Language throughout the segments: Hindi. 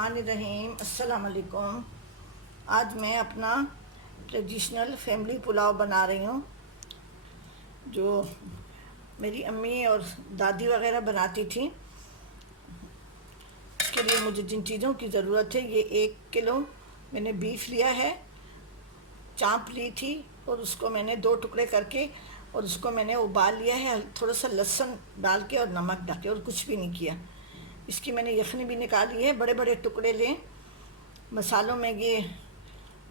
बिस्मिल्लाहिर्रहमानिर्रहीम। अस्सलाम वालेकुम। आज मैं अपना ट्रेडिशनल फैमिली पुलाव बना रही हूँ, जो मेरी अम्मी और दादी वगैरह बनाती थी। इसके लिए मुझे जिन चीज़ों की ज़रूरत है, ये 1 किलो मैंने बीफ लिया है, चाँप ली थी और उसको मैंने 2 टुकड़े करके और उसको मैंने उबाल लिया है, थोड़ा सा लहसुन डाल के और नमक डाल के, और कुछ भी नहीं किया। इसकी मैंने यखनी भी निकाली है। बड़े बड़े टुकड़े लें। मसालों में ये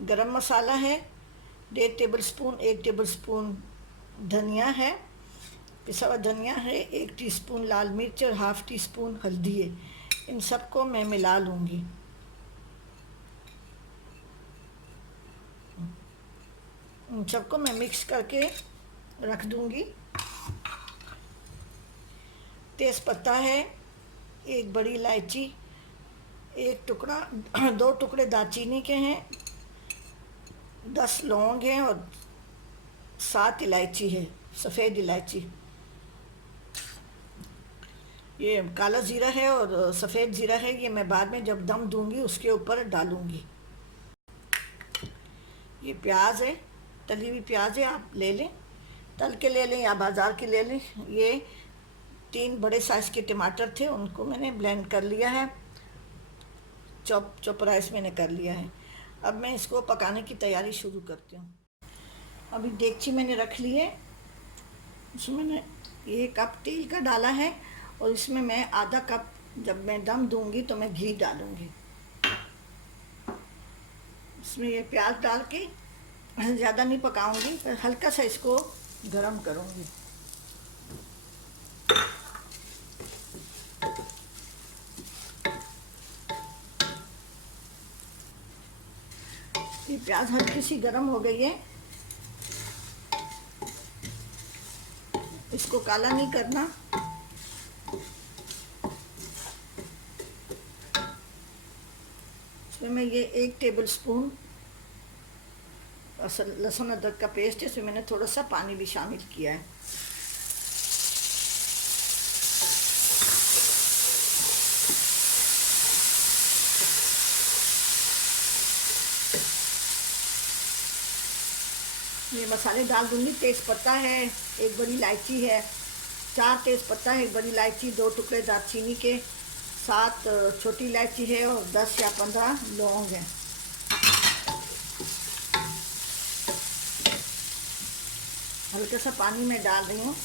गरम मसाला है 1.5 टेबल स्पून, 1 टेबल स्पून धनिया है, पिसा हुआ धनिया है, 1 टीस्पून लाल मिर्च और हाफ़ टी स्पून हल्दी है। इन सबको मैं मिला लूँगी। इन सबको मैं मिक्स करके रख दूँगी। तेज़पत्ता है, 1 बड़ी इलायची, 1 टुकड़ा 2 टुकड़े दालचीनी के हैं, 10 लौंग हैं और 7 इलायची है, सफ़ेद इलायची। ये काला ज़ीरा है और सफ़ेद ज़ीरा है, ये मैं बाद में जब दम दूंगी उसके ऊपर डालूंगी। ये प्याज है, तली हुई प्याज है, आप ले लें, तल के ले लें या बाज़ार के ले लें। ये 3 बड़े साइज़ के टमाटर थे, उनको मैंने ब्लेंड कर लिया है, चॉप राइस मैंने कर लिया है। अब मैं इसको पकाने की तैयारी शुरू करती हूँ। अभी देगची मैंने रख ली है, उसमें मैंने 1 कप तेल का डाला है और इसमें मैं आधा कप, जब मैं दम दूंगी तो मैं घी डालूंगी। इसमें ये प्याज डाल के ज़्यादा नहीं पकाऊंगी, पर हल्का सा इसको गरम करूंगी। ये प्याज हल्की सी गरम हो गई है, इसको काला नहीं करना। इसमें मैं ये 1 टेबल स्पून लहसुन अदरक का पेस्ट है, इसमें मैंने थोड़ा सा पानी भी शामिल किया है। ये मसाले डाल दूंगी। तेज़पत्ता है, 1 बड़ी इलायची है, 4 तेज़पत्ता है, 1 बड़ी इलायची, 2 टुकड़े दालचीनी के, 7 छोटी इलायची है और 10 या 15 लौंग हैं। हल्का सा पानी मैं डाल रही हूँ।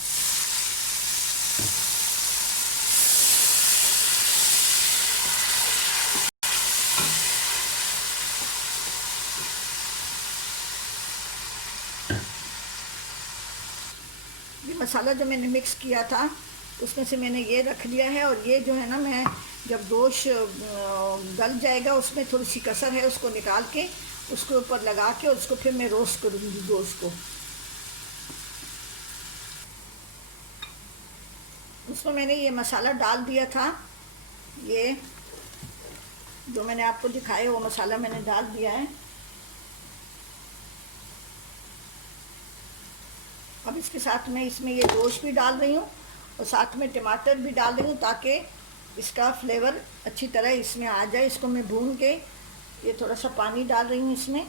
ये मसाला जो मैंने मिक्स किया था उसमें से मैंने ये रख लिया है, और ये जो है ना, मैं जब गोश्त गल जाएगा उसमें थोड़ी सी कसर है, उसको निकाल के उसके ऊपर लगा के और उसको फिर मैं रोस्ट करूँगी गोश्त को। उसमें मैंने ये मसाला डाल दिया था, ये जो मैंने आपको दिखाया वो मसाला मैंने डाल दिया है। अब इसके साथ में इसमें ये गोश्त भी डाल रही हूँ और साथ में टमाटर भी डाल रही हूँ, ताकि इसका फ्लेवर अच्छी तरह इसमें आ जाए। इसको मैं भून के ये थोड़ा सा पानी डाल रही हूँ इसमें।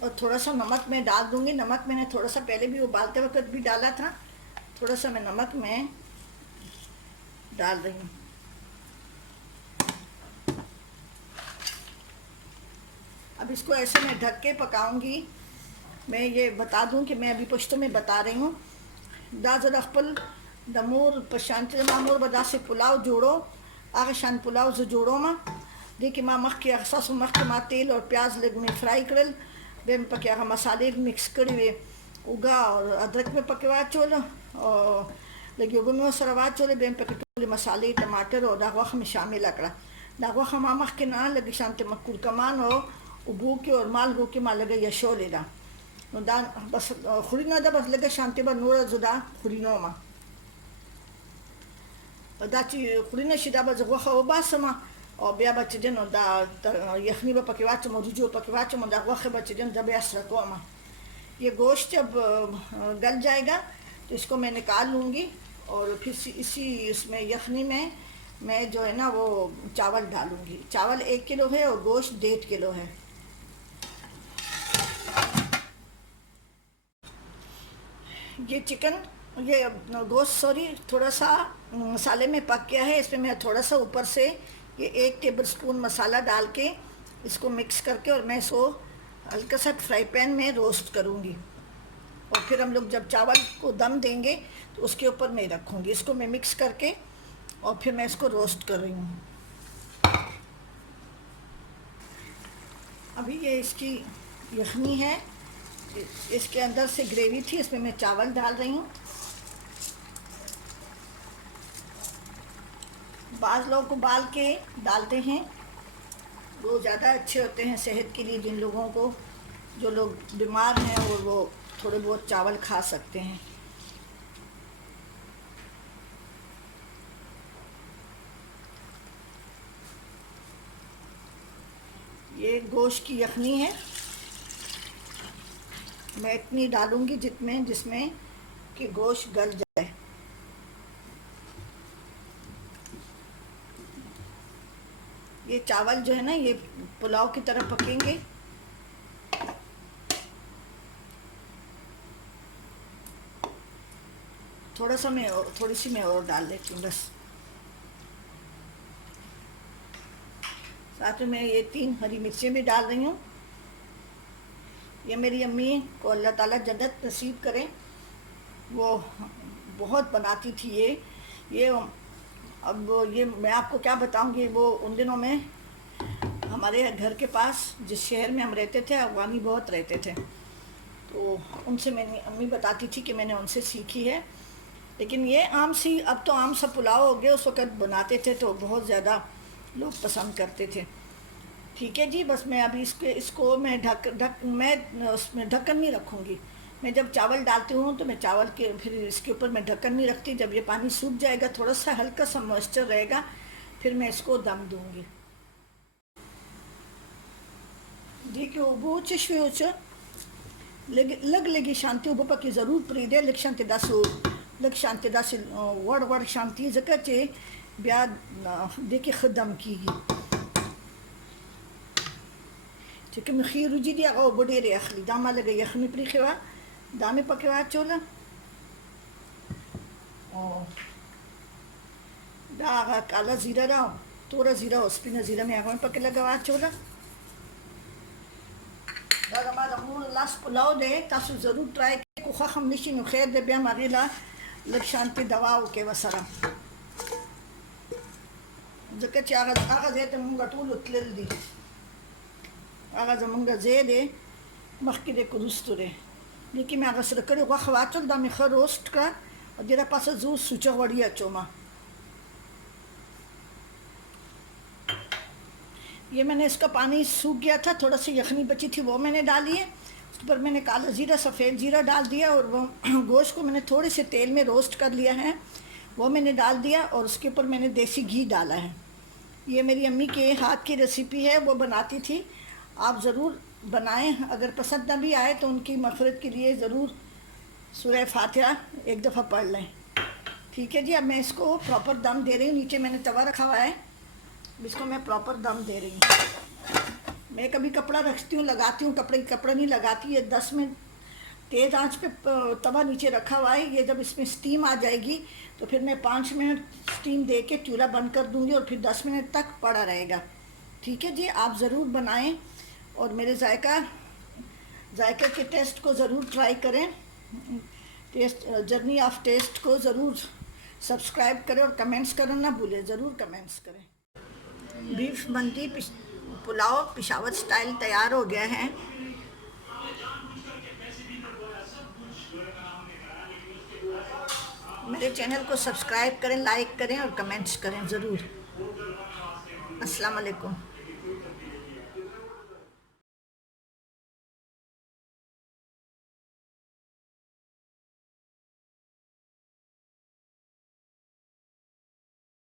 और थोड़ा सा नमक मैं डाल दूँगी। नमक मैंने थोड़ा सा पहले भी उबालते वक्त भी डाला था, थोड़ा सा मैं नमक में डाल रही हूँ। अब इसको ऐसे मैं ढक के पकाऊंगी। मैं ये बता दूं कि मैं अभी पश्तो में बता रही हूँ। दाजर अखपल दमूर पशांत मामूर बदा से पुलाव जोड़ो आगे शान पुलाव जो जोड़ो मा देखिए माँ मख के अहसास मख के माँ तेल और प्याज लग में फ्राई करल बेम पके मसाले मिक्स करे हुए उगा और अदरक में पकेवा चोल और लगी उगो में सरवा चोले बेम पके मसाले टमाटर और दागवाख में शामिल अकड़ा दागवाख माँ मख के ना लगी शांत मकुल कमान हो उबू के और माल गो के माल लगे यशो लेदा दान बस खुरीना दा बस लगे शांति बा नूरा जुदा खुरीनो मा दाची खुरीना शिदा बा जगवा खाओ बासमा और बिया बचजन दा यखनी ब पकेवा चमो रुजो पकेवा चमो दा वख बचजन दबे असरको अमा। ये गोश्त जब गल जाएगा तो इसको मैं निकाल लूँगी और फिर इसी इसमें यखनी में मैं जो है ना वो चावल डालूँगी। चावल 1 किलो है और गोश्त 1.5 किलो है। ये चिकन ये गोश्त सॉरी थोड़ा सा मसाले में पक गया है। इसमें मैं थोड़ा सा ऊपर से ये 1 टेबलस्पून मसाला डाल के इसको मिक्स करके और मैं इसको हल्का सा फ्राई पैन में रोस्ट करूँगी। और फिर हम लोग जब चावल को दम देंगे तो उसके ऊपर मैं रखूँगी। इसको मैं मिक्स करके और फिर मैं इसको रोस्ट कर रही हूँ। अभी ये इसकी यखनी है, इसके अंदर से ग्रेवी थी, इसमें मैं चावल डाल रही हूँ। बाज़ लोग उबाल के डालते हैं, वो ज़्यादा अच्छे होते हैं सेहत के लिए। जिन लोगों को जो लोग बीमार हैं और वो थोड़े बहुत चावल खा सकते हैं। ये गोश्त की यखनी है, मैं इतनी डालूँगी जिसमें कि गोश्त गल जाए। ये चावल जो है ना ये पुलाव की तरह पकेंगे। थोड़ी सी मैं और डाल देती हूँ बस। साथ में मैं ये 3 हरी मिर्चें भी डाल रही हूँ। ये मेरी अम्मी को अल्लाह ताला जन्नत नसीब करें, वो बहुत बनाती थी ये अब ये मैं आपको क्या बताऊँगी। वो उन दिनों में हमारे घर के पास जिस शहर में हम रहते थे अफ़गानी बहुत रहते थे, तो उनसे मेरी अम्मी बताती थी कि मैंने उनसे सीखी है। लेकिन ये आम सी अब तो आम सा पुलाव हो गया, उस वक़्त बनाते थे तो बहुत ज़्यादा लोग पसंद करते थे। ठीक है जी, बस मैं अभी इसको मैं उसमें ढक्कन नहीं रखूँगी। मैं जब चावल डालती हूँ तो मैं चावल के फिर इसके ऊपर मैं ढक्कन नहीं रखती। जब ये पानी सूख जाएगा, थोड़ा सा हल्का सा मॉइस्चर रहेगा, फिर मैं इसको दम दूँगी। देखिए वो चश्वे लग लगी शांति उब पकी ज़रूर प्रीदे लग शांति दास वड़ शांति जगह चे ब्या देखिए ख़दम की ठीक है। खीर रुजी दिया गो बड़े रे अखली दामा लगे यखनी प्री खेवा दामे पकेवा चोला दागा काला ज़ीरा रहा थोड़ा ज़ीरा उस ज़ीरा में आगे पके लगा चोला दागा मारा मूल लास्ट पुलाव दे तासु ज़रूर ट्राई को हम निशी नु खैर दे बिया मारी ला लग शांति दवा के वसरा जके आगा जे ते मुंगा टूल उतलल दी आगा जमुंगा जे दे मखकी दे कुरुस्तुरे लेकिन मैं आगा सर करे वाचल दा में रोस्ट का और जरा पास जो सुचा वड़िया चोमा ये मैंने इसका पानी सूख गया था, थोड़ा सी यखनी बची थी वो मैंने डाली है। उसके ऊपर मैंने काला ज़ीरा सफ़ेद ज़ीरा डाल दिया और वो गोश्त को मैंने थोड़े से तेल में रोस्ट कर लिया है, वो मैंने डाल दिया और उसके ऊपर मैंने देसी घी डाला है। ये मेरी अम्मी के हाथ की रेसिपी है, वो बनाती थी, आप ज़रूर बनाएं। अगर पसंद ना भी आए तो उनकी मग़फ़िरत के लिए ज़रूर सूरह फातिहा एक दफ़ा पढ़ लें। ठीक है जी, अब मैं इसको प्रॉपर दम दे रही हूँ। नीचे मैंने तवा रखा हुआ है, इसको मैं प्रॉपर दम दे रही हूँ। मैं कभी कपड़ा रखती हूँ, लगाती हूँ, कपड़ा नहीं लगाती। ये 10 मिनट तेज़ आंच पे तवा नीचे रखा हुआ है। ये जब इसमें स्टीम आ जाएगी तो फिर मैं 5 मिनट स्टीम दे के चूल्हा बंद कर दूँगी और फिर 10 मिनट तक पड़ा रहेगा। ठीक है जी, आप ज़रूर बनाएं और मेरे जायके के टेस्ट को ज़रूर ट्राई करें। जर्नी ऑफ टेस्ट को ज़रूर सब्सक्राइब करें और कमेंट्स करना ना भूलें, ज़रूर कमेंट्स करें। बीफ मंदी पुलाव पेशावर स्टाइल तैयार हो गया है। मेरे चैनल को सब्सक्राइब करें, लाइक करें और कमेंट्स करें ज़रूर। अस्सलाम वालेकुम।